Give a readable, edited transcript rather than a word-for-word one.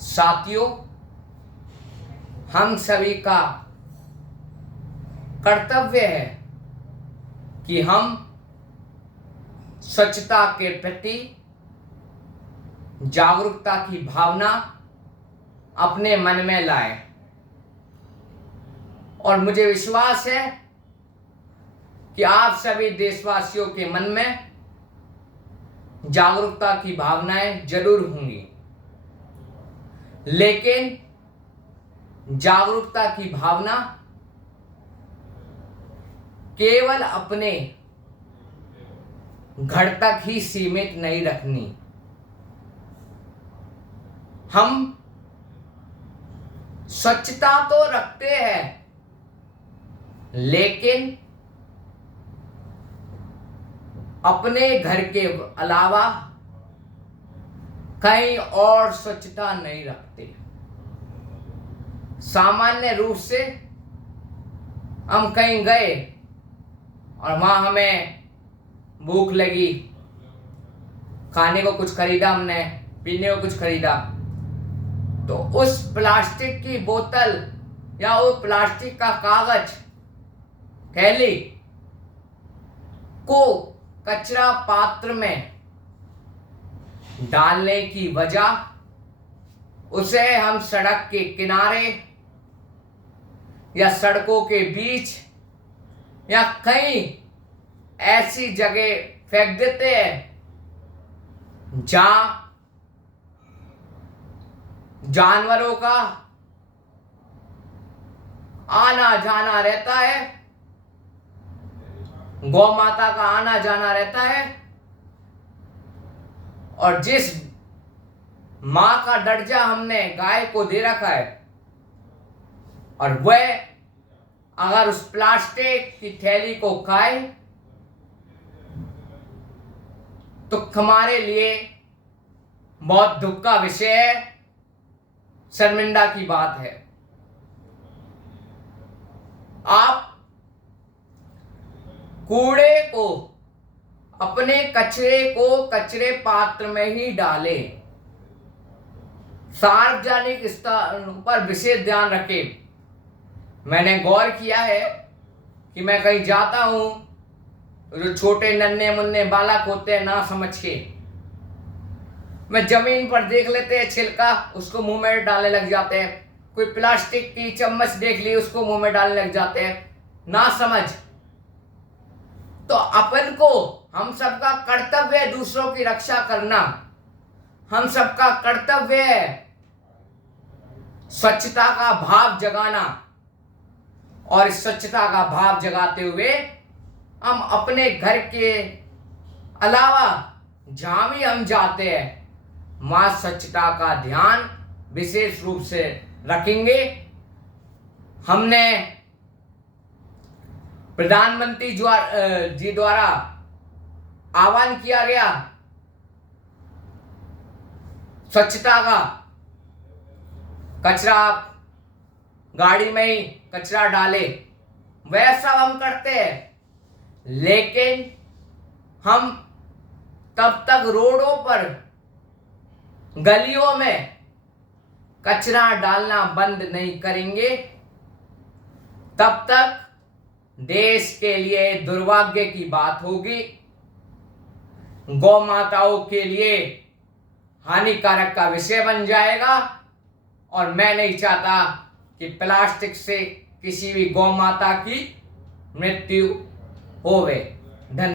साथियों, हम सभी का कर्तव्य है कि हम स्वच्छता के प्रति जागरूकता की भावना अपने मन में लाएं। और मुझे विश्वास है कि आप सभी देशवासियों के मन में जागरूकता की भावनाएं जरूर होंगी, लेकिन जागरूकता की भावना केवल अपने घर तक ही सीमित नहीं रखनी। हम स्वच्छता तो रखते हैं, लेकिन अपने घर के अलावा कहीं और स्वच्छता नहीं रखते। सामान्य रूप से हम कहीं गए और वहां हमें भूख लगी, खाने को कुछ खरीदा, हमने पीने को कुछ खरीदा, तो उस प्लास्टिक की बोतल या वो प्लास्टिक का कागज थैली को कचरा पात्र में डालने की वजह उसे हम सड़क के किनारे या सड़कों के बीच या कहीं ऐसी जगह फेंक देते हैं जहां जानवरों का आना जाना रहता है, गौ माता का आना जाना रहता है। और जिस मां का दर्जा हमने गाय को दे रखा है, और वह अगर उस प्लास्टिक की थैली को खाए तो हमारे लिए बहुत दुख का विषय है, शर्मिंदा की बात है। आप कूड़े को, अपने कचरे को कचरे पात्र में ही डालें। सार्वजनिक स्थानों पर विशेष ध्यान रखें। मैंने गौर किया है कि मैं कहीं जाता हूं, जो छोटे नन्हे मुन्ने बालक होते हैं ना समझ के, मैं जमीन पर देख लेते हैं छिलका, उसको मुंह में डालने लग जाते हैं। कोई प्लास्टिक की चम्मच देख ली, उसको मुंह में डालने लग जाते हैं ना समझ। तो अपन को, हम सबका कर्तव्य है दूसरों की रक्षा करना। हम सबका कर्तव्य है स्वच्छता का भाव जगाना, और इस स्वच्छता का भाव जगाते हुए हम अपने घर के अलावा जहां भी हम जाते हैं वहां स्वच्छता का ध्यान विशेष रूप से रखेंगे। हमने प्रधानमंत्री जी द्वारा आह्वान किया गया स्वच्छता का, कचरा गाड़ी में ही कचरा डाले, वैसा हम करते हैं। लेकिन हम तब तक रोडों पर, गलियों में कचरा डालना बंद नहीं करेंगे, तब तक देश के लिए दुर्भाग्य की बात होगी, गौ माताओं के लिए हानिकारक का विषय बन जाएगा। और मैं नहीं चाहता कि प्लास्टिक से किसी भी गौ माता की मृत्यु होवे। धन्यवाद।